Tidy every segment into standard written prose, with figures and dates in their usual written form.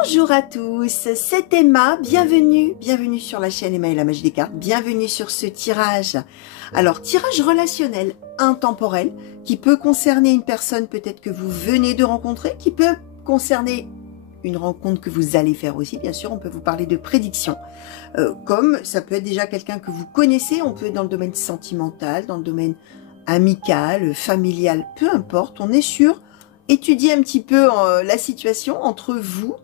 Bonjour à tous, c'est Emma, bienvenue sur la chaîne Emma et la magie des cartes, bienvenue sur ce tirage. Alors, tirage relationnel intemporel qui peut concerner une personne peut-être que vous venez de rencontrer, qui peut concerner une rencontre que vous allez faire aussi, bien sûr, on peut vous parler de prédiction, comme ça peut être déjà quelqu'un que vous connaissez, on peut être dans le domaine sentimental, dans le domaine amical, familial, peu importe, on est sur étudier un petit peu la situation entre vous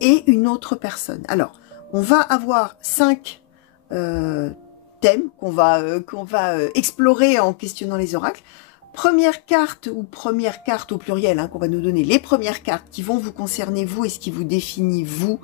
et une autre personne. Alors, on va avoir 5 thèmes qu'on va explorer en questionnant les oracles. Première carte au pluriel, hein, qu'on va nous donner, les premières cartes qui vont vous concerner vous et ce qui vous définit vous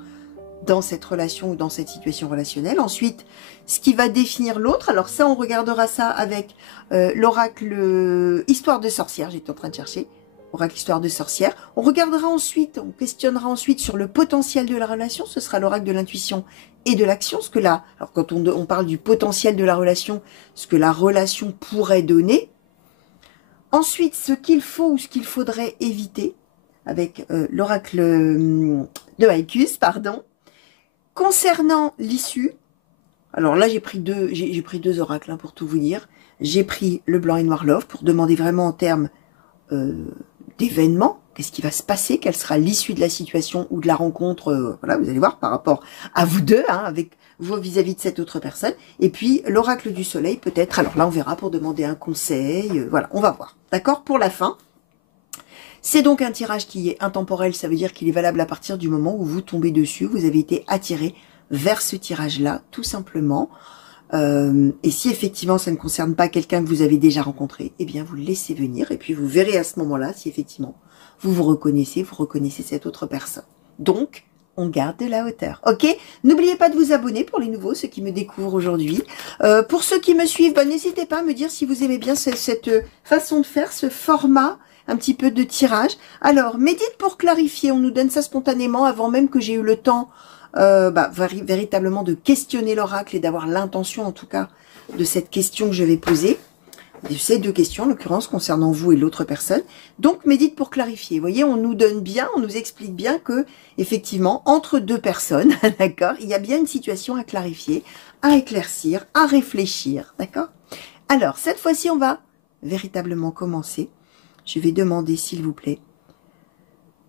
dans cette relation ou dans cette situation relationnelle. Ensuite, ce qui va définir l'autre. Alors ça, on regardera ça avec l'oracle Histoire de sorcière, j'étais en train de chercher. Oracle Histoire de sorcière. On regardera ensuite, on questionnera ensuite sur le potentiel de la relation. Ce sera l'oracle de l'intuition et de l'action. Ce que là, alors quand on parle du potentiel de la relation, ce que la relation pourrait donner. Ensuite, ce qu'il faut ou ce qu'il faudrait éviter avec l'oracle de Haïkus, pardon. Concernant l'issue, alors là j'ai pris deux oracles hein, pour tout vous dire. J'ai pris le blanc et noir love pour demander vraiment en termes d'événements, qu'est-ce qui va se passer, quelle sera l'issue de la situation ou de la rencontre, voilà, vous allez voir par rapport à vous deux, hein, avec vous vis-à-vis de cette autre personne. Et puis l'oracle du soleil peut-être, alors là on verra pour demander un conseil, voilà, on va voir, d'accord, pour la fin. C'est donc un tirage qui est intemporel, ça veut dire qu'il est valable à partir du moment où vous tombez dessus, vous avez été attiré vers ce tirage-là, tout simplement. Et si effectivement ça ne concerne pas quelqu'un que vous avez déjà rencontré, eh bien vous le laissez venir et puis vous verrez à ce moment-là si effectivement vous reconnaissez cette autre personne. Donc, on garde de la hauteur, ok? N'oubliez pas de vous abonner pour les nouveaux, ceux qui me découvrent aujourd'hui. Pour ceux qui me suivent, n'hésitez pas à me dire si vous aimez bien cette façon de faire, ce format un petit peu de tirage. Alors, médite pour clarifier, on nous donne ça spontanément avant même que j'ai eu le temps véritablement de questionner l'oracle et d'avoir l'intention en tout cas de cette question que je vais poser, de ces deux questions en l'occurrence concernant vous et l'autre personne. Donc médite pour clarifier. Vous voyez, on nous donne bien, on nous explique bien que effectivement entre deux personnes, d'accord, il y a bien une situation à clarifier, à éclaircir, à réfléchir, d'accord. Alors cette fois-ci on va véritablement commencer. Je vais demander s'il vous plaît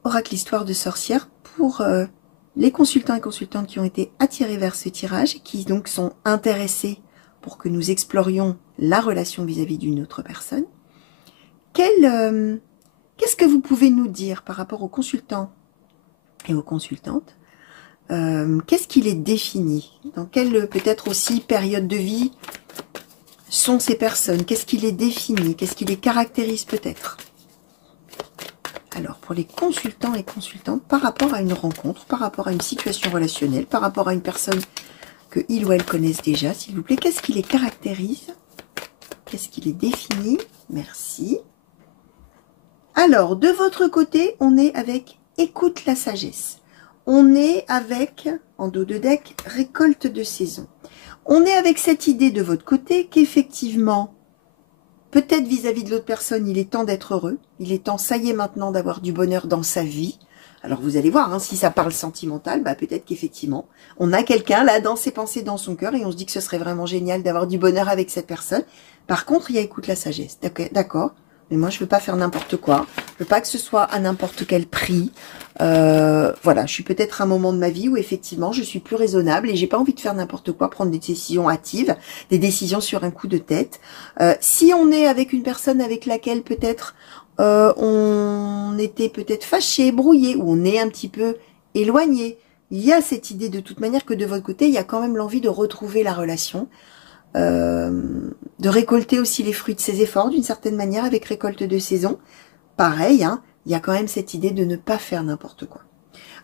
oracle Histoire de sorcière pour les consultants et consultantes qui ont été attirés vers ce tirage et qui donc sont intéressés pour que nous explorions la relation vis-à-vis d'une autre personne. Qu'est-ce que vous pouvez nous dire par rapport aux consultants et aux consultantes? Qu'est-ce qui les définit? Dans quelle peut-être aussi période de vie sont ces personnes? Qu'est-ce qui les définit? Qu'est-ce qui les caractérise peut-être? Alors, pour les consultants et consultantes, par rapport à une rencontre, par rapport à une situation relationnelle, par rapport à une personne que il ou elle connaissent déjà, s'il vous plaît, qu'est-ce qui les caractérise? Qu'est-ce qui les définit? Merci. Alors, de votre côté, on est avec écoute la sagesse. On est avec, en dos de deck, récolte de saison. On est avec cette idée de votre côté qu'effectivement, peut-être vis-à-vis de l'autre personne, il est temps d'être heureux. Il est temps, ça y est maintenant, d'avoir du bonheur dans sa vie. Alors vous allez voir, hein, si ça parle sentimental, peut-être qu'effectivement, on a quelqu'un là dans ses pensées, dans son cœur, et on se dit que ce serait vraiment génial d'avoir du bonheur avec cette personne. Par contre, il y a écoute la sagesse. D'accord, mais moi je veux pas faire n'importe quoi. Je veux pas que ce soit à n'importe quel prix. Voilà, je suis peut-être à un moment de ma vie où effectivement je suis plus raisonnable et j'ai pas envie de faire n'importe quoi, prendre des décisions hâtives, des décisions sur un coup de tête. Si on est avec une personne avec laquelle peut-être on était peut-être fâché, brouillé, ou on est un petit peu éloigné, il y a cette idée de toute manière que de votre côté, il y a quand même l'envie de retrouver la relation, de récolter aussi les fruits de ses efforts d'une certaine manière avec récolte de saison. Pareil, hein, il y a quand même cette idée de ne pas faire n'importe quoi.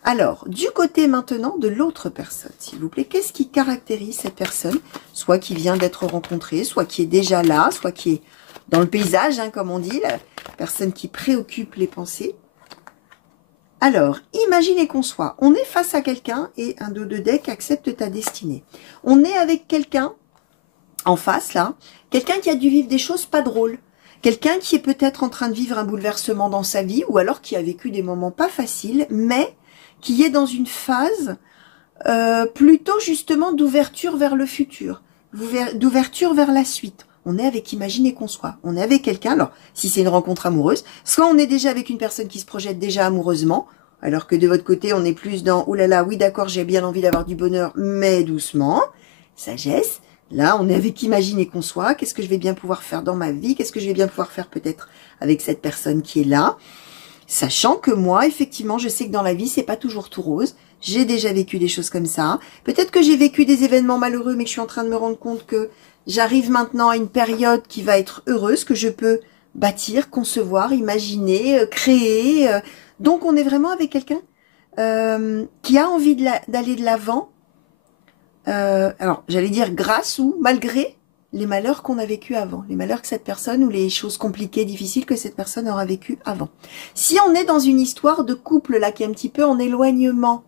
Alors, du côté maintenant de l'autre personne, s'il vous plaît, qu'est-ce qui caractérise cette personne? Soit qui vient d'être rencontrée, soit qui est déjà là, soit qui est dans le paysage, hein, comme on dit, la personne qui préoccupe les pensées. Alors, imaginez qu'on soit, on est face à quelqu'un et un dos de deck accepte ta destinée. On est avec quelqu'un en face, là, quelqu'un qui a dû vivre des choses pas drôles. Quelqu'un qui est peut-être en train de vivre un bouleversement dans sa vie ou alors qui a vécu des moments pas faciles, mais qui est dans une phase plutôt justement d'ouverture vers le futur, d'ouverture vers la suite. On est avec imaginer qu'on soit. On est avec quelqu'un, alors si c'est une rencontre amoureuse, soit on est déjà avec une personne qui se projette déjà amoureusement, alors que de votre côté on est plus dans « oh là là, oui d'accord, j'ai bien envie d'avoir du bonheur, mais doucement », sagesse. Là, on est avec imaginer qu'on soit, qu'est-ce que je vais bien pouvoir faire dans ma vie, qu'est-ce que je vais bien pouvoir faire peut-être avec cette personne qui est là, sachant que moi, effectivement, je sais que dans la vie, c'est pas toujours tout rose. J'ai déjà vécu des choses comme ça. Peut-être que j'ai vécu des événements malheureux, mais que je suis en train de me rendre compte que j'arrive maintenant à une période qui va être heureuse, que je peux bâtir, concevoir, imaginer, créer. Donc, on est vraiment avec quelqu'un qui a envie d'aller de l'avant. Alors, j'allais dire grâce ou malgré les malheurs qu'on a vécu avant, les malheurs que cette personne ou les choses compliquées, difficiles que cette personne aura vécu avant. Si on est dans une histoire de couple là qui est un petit peu en éloignement,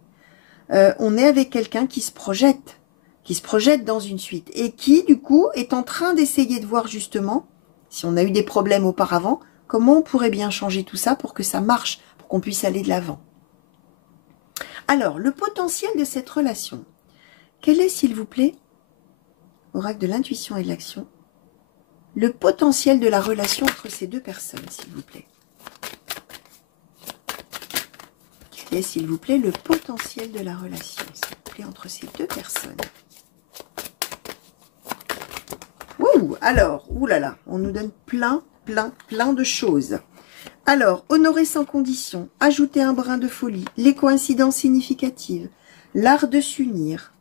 on est avec quelqu'un qui se projette dans une suite et qui du coup est en train d'essayer de voir justement, si on a eu des problèmes auparavant, comment on pourrait bien changer tout ça pour que ça marche, pour qu'on puisse aller de l'avant. Alors, le potentiel de cette relation, quel est s'il vous plaît, oracle de l'intuition et de l'action, le potentiel de la relation entre ces deux personnes, s'il vous plaît. Quel est, s'il vous plaît, le potentiel de la relation, s'il vous plaît, entre ces deux personnes. Ouh, alors, oulala, on nous donne plein de choses. Alors, honorer sans condition, ajouter un brin de folie, les coïncidences significatives, l'art de s'unir,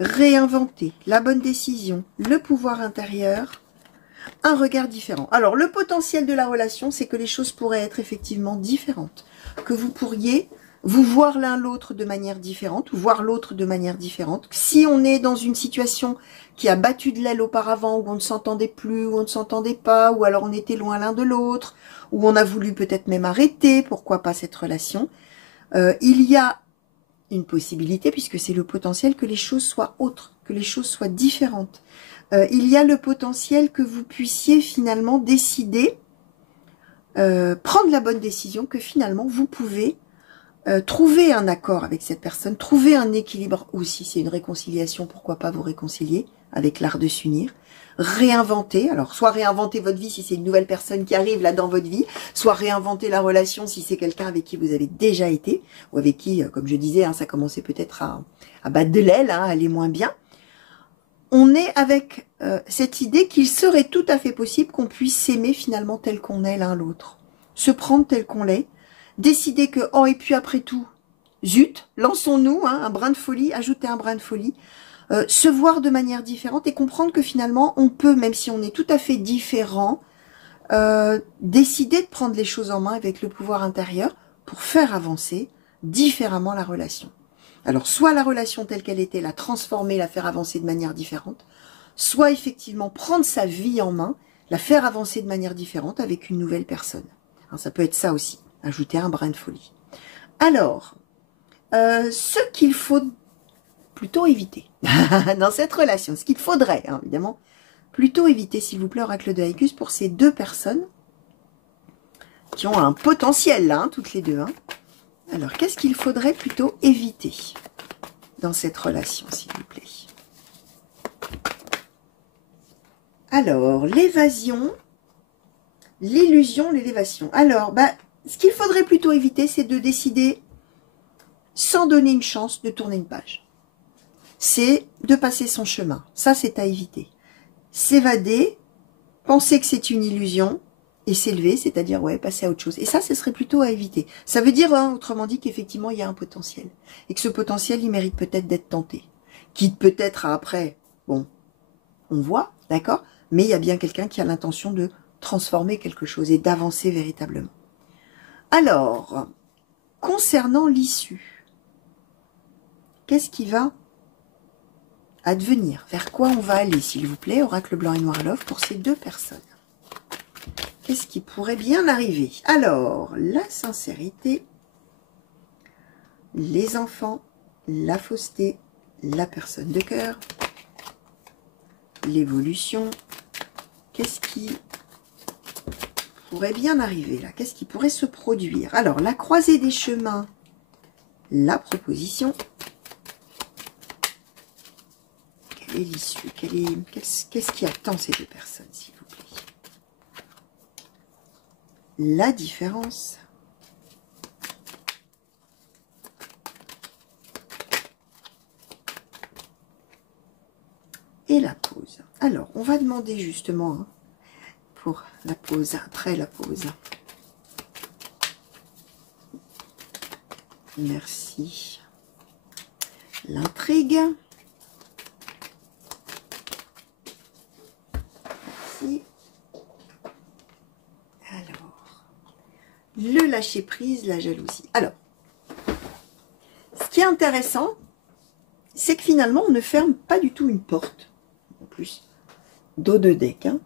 réinventer, la bonne décision, le pouvoir intérieur, un regard différent. Alors, le potentiel de la relation, c'est que les choses pourraient être effectivement différentes, que vous pourriez vous voir l'un l'autre de manière différente, ou voir l'autre de manière différente. Si on est dans une situation qui a battu de l'aile auparavant, où on ne s'entendait plus, où on ne s'entendait pas, ou alors on était loin l'un de l'autre, où on a voulu peut-être même arrêter, pourquoi pas cette relation, il y a une possibilité, puisque c'est le potentiel, que les choses soient autres, que les choses soient différentes. Il y a le potentiel que vous puissiez finalement décider, prendre la bonne décision, que finalement vous pouvez trouver un accord avec cette personne, trouver un équilibre, ou si c'est une réconciliation, pourquoi pas vous réconcilier avec l'art de s'unir, réinventer, alors soit réinventer votre vie si c'est une nouvelle personne qui arrive là dans votre vie, soit réinventer la relation si c'est quelqu'un avec qui vous avez déjà été, ou avec qui, comme je disais, hein, ça commençait peut-être à battre de l'aile, hein, à aller moins bien. On est avec cette idée qu'il serait tout à fait possible qu'on puisse s'aimer finalement tel qu'on est l'un l'autre, se prendre tel qu'on l'est, décider que, oh, et puis après tout, zut, lançons-nous, hein, un brin de folie, ajouter un brin de folie, se voir de manière différente et comprendre que finalement, on peut, même si on est tout à fait différent, décider de prendre les choses en main avec le pouvoir intérieur pour faire avancer différemment la relation. Alors, soit la relation telle qu'elle était, la transformer, la faire avancer de manière différente, soit effectivement prendre sa vie en main, la faire avancer de manière différente avec une nouvelle personne. Alors, ça peut être ça aussi, ajouter un brin de folie. Alors, ce qu'il faut plutôt éviter dans cette relation, ce qu'il faudrait, hein, évidemment, plutôt éviter, s'il vous plaît, oracle de Haïkus, pour ces deux personnes qui ont un potentiel, là, hein, toutes les deux. Hein. Alors, qu'est-ce qu'il faudrait plutôt éviter dans cette relation, s'il vous plaît? Alors, l'évasion, l'illusion, l'élévation. Alors, ce qu'il faudrait plutôt éviter, c'est de décider, sans donner une chance, de tourner une page. C'est de passer son chemin. Ça, c'est à éviter. S'évader, penser que c'est une illusion, et s'élever, c'est-à-dire, ouais, passer à autre chose. Et ça, ce serait plutôt à éviter. Ça veut dire, hein, autrement dit, qu'effectivement, il y a un potentiel. Et que ce potentiel, il mérite peut-être d'être tenté. Quitte peut-être à après, bon, on voit, d'accord? Mais il y a bien quelqu'un qui a l'intention de transformer quelque chose et d'avancer véritablement. Alors, concernant l'issue, qu'est-ce qui va advenir? Vers quoi on va aller, s'il vous plaît, oracle blanc et noir love, pour ces deux personnes? Qu'est-ce qui pourrait bien arriver? Alors, la sincérité, les enfants, la fausseté, la personne de cœur, l'évolution. Qu'est-ce qui pourrait bien arriver là? Qu'est-ce qui pourrait se produire? Alors, la croisée des chemins la proposition. Quelle est l'issue? Qu'est-ce qui attend ces deux personnes, s'il vous plaît? La différence. Et la pause. Alors, on va demander justement, hein, pour la pause, après la pause. Merci. L'intrigue. Merci. Alors, le lâcher prise, la jalousie. Alors, ce qui est intéressant, c'est que finalement, on ne ferme pas du tout une porte. En plus, dos de deck, hein.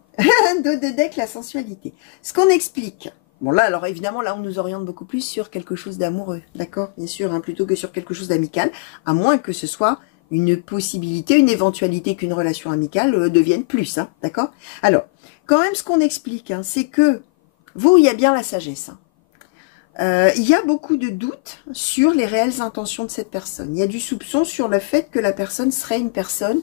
Dos de deck, la sensualité. Ce qu'on explique. Bon là, alors évidemment, là on nous oriente beaucoup plus sur quelque chose d'amoureux, d'accord? Bien sûr, hein, plutôt que sur quelque chose d'amical, à moins que ce soit une possibilité, une éventualité qu'une relation amicale devienne plus, hein, d'accord? Alors, quand même ce qu'on explique, hein, c'est que vous, il y a bien la sagesse. Hein. Il y a beaucoup de doutes sur les réelles intentions de cette personne. Il y a du soupçon sur le fait que la personne serait une personne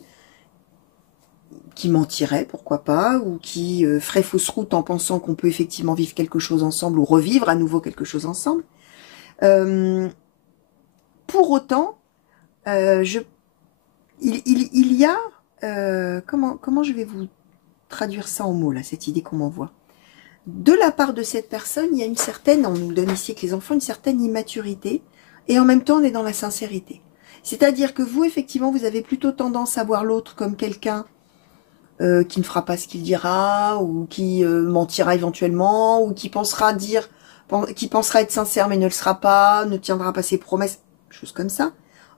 qui mentirait, pourquoi pas, ou qui ferait fausse route en pensant qu'on peut effectivement vivre quelque chose ensemble ou revivre à nouveau quelque chose ensemble. Pour autant, il y a... comment je vais vous traduire ça en mots, là, cette idée qu'on m'envoie? De la part de cette personne, il y a une certaine, on nous donne ici avec les enfants, une certaine immaturité, et en même temps, on est dans la sincérité. C'est-à-dire que vous, effectivement, vous avez plutôt tendance à voir l'autre comme quelqu'un qui ne fera pas ce qu'il dira, ou qui mentira éventuellement, ou qui pensera être sincère mais ne le sera pas, ne tiendra pas ses promesses, choses comme ça.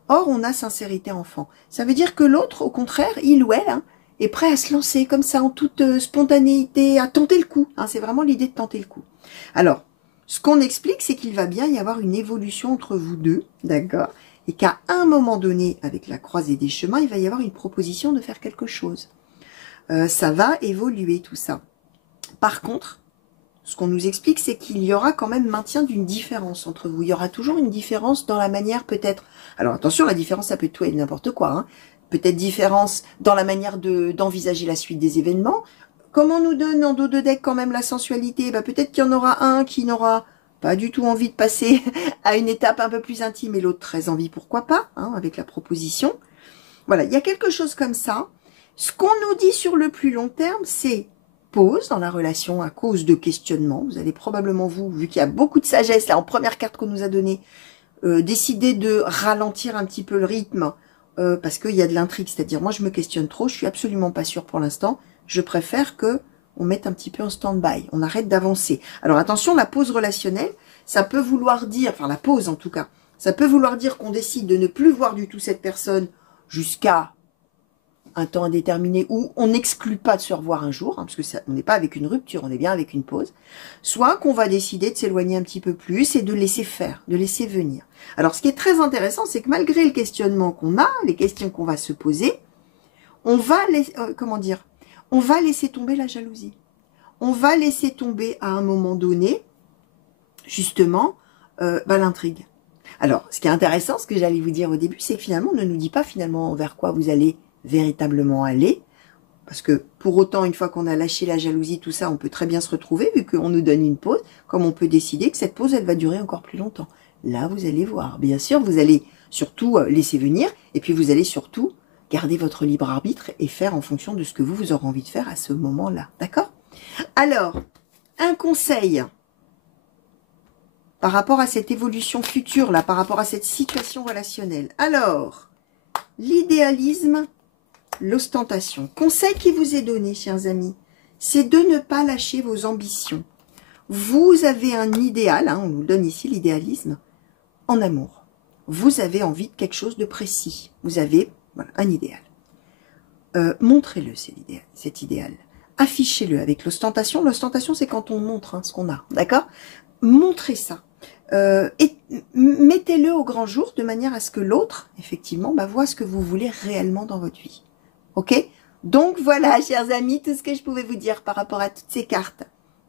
Or, on a sincérité enfant. Ça veut dire que l'autre, au contraire, il ou elle, hein, est prêt à se lancer comme ça, en toute spontanéité, à tenter le coup. Hein, c'est vraiment l'idée de tenter le coup. Alors, ce qu'on explique, c'est qu'il va bien y avoir une évolution entre vous deux, d'accord? Et qu'à un moment donné, avec la croisée des chemins, il va y avoir une proposition de faire quelque chose. Ça va évoluer tout ça. Par contre, ce qu'on nous explique, c'est qu'il y aura quand même maintien d'une différence entre vous. Il y aura toujours une différence dans la manière peut-être... Alors attention, la différence, ça peut être tout et n'importe quoi. Hein. Peut-être différence dans la manière d'envisager la suite des événements. Comme on nous donne en dos de deck quand même la sensualité, bah, peut-être qu'il y en aura un qui n'aura pas du tout envie de passer à une étape un peu plus intime et l'autre très envie, pourquoi pas, hein, avec la proposition. Voilà, il y a quelque chose comme ça. Ce qu'on nous dit sur le plus long terme, c'est pause dans la relation à cause de questionnements. Vous allez probablement, vous, vu qu'il y a beaucoup de sagesse, là, en première carte qu'on nous a donnée, décider de ralentir un petit peu le rythme parce qu'il y a de l'intrigue. C'est-à-dire, moi, je me questionne trop, je suis absolument pas sûre pour l'instant. Je préfère que on mette un petit peu en stand-by. On arrête d'avancer. Alors, attention, la pause relationnelle, ça peut vouloir dire, enfin, la pause en tout cas, ça peut vouloir dire qu'on décide de ne plus voir du tout cette personne jusqu'à un temps indéterminé où on n'exclut pas de se revoir un jour, hein, parce que ça, on n'est pas avec une rupture, on est bien avec une pause, soit qu'on va décider de s'éloigner un petit peu plus et de laisser faire, de laisser venir. Alors, ce qui est très intéressant, c'est que malgré le questionnement qu'on a, les questions qu'on va se poser, on va, on va laisser tomber la jalousie. On va laisser tomber à un moment donné, justement, l'intrigue. Alors, ce qui est intéressant, ce que j'allais vous dire au début, c'est que finalement, on ne nous dit pas finalement vers quoi vous allez véritablement aller, parce que pour autant, une fois qu'on a lâché la jalousie, tout ça, on peut très bien se retrouver, vu qu'on nous donne une pause, comme on peut décider que cette pause, elle va durer encore plus longtemps. Là, vous allez voir. Bien sûr, vous allez surtout laisser venir, et puis vous allez surtout garder votre libre arbitre et faire en fonction de ce que vous aurez envie de faire à ce moment-là. D'accord? Alors, un conseil par rapport à cette évolution future, là, par rapport à cette situation relationnelle. Alors, l'idéalisme, l'ostentation. Conseil qui vous est donné, chers amis, c'est de ne pas lâcher vos ambitions. Vous avez un idéal, hein, on nous donne ici l'idéalisme, en amour. Vous avez envie de quelque chose de précis. Vous avez voilà, un idéal. Montrez-le, cet idéal. Affichez-le avec l'ostentation. L'ostentation, c'est quand on montre hein, ce qu'on a, d'accord? Montrez ça. Et mettez-le au grand jour de manière à ce que l'autre, effectivement, voit ce que vous voulez réellement dans votre vie. Ok? Donc voilà, chers amis, tout ce que je pouvais vous dire par rapport à toutes ces cartes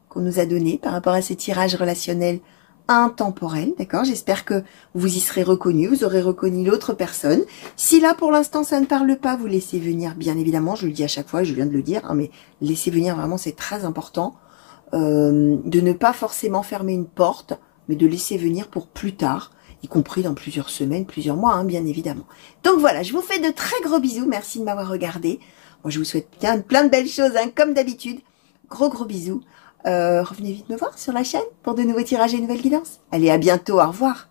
qu'on nous a données, par rapport à ces tirages relationnels intemporel, d'accord? J'espère que vous y serez reconnu, vous aurez reconnu l'autre personne. Si là, pour l'instant, ça ne parle pas, vous laissez venir, bien évidemment, je le dis à chaque fois, je viens de le dire, hein, mais laissez venir, vraiment, c'est très important. De ne pas forcément fermer une porte, mais de laisser venir pour plus tard, y compris dans plusieurs semaines, plusieurs mois, hein, bien évidemment. Donc voilà, je vous fais de très gros bisous, merci de m'avoir regardé. Moi, je vous souhaite plein de belles choses, hein, comme d'habitude. Gros bisous. Revenez vite me voir sur la chaîne pour de nouveaux tirages et nouvelles guidances. Allez, à bientôt, au revoir.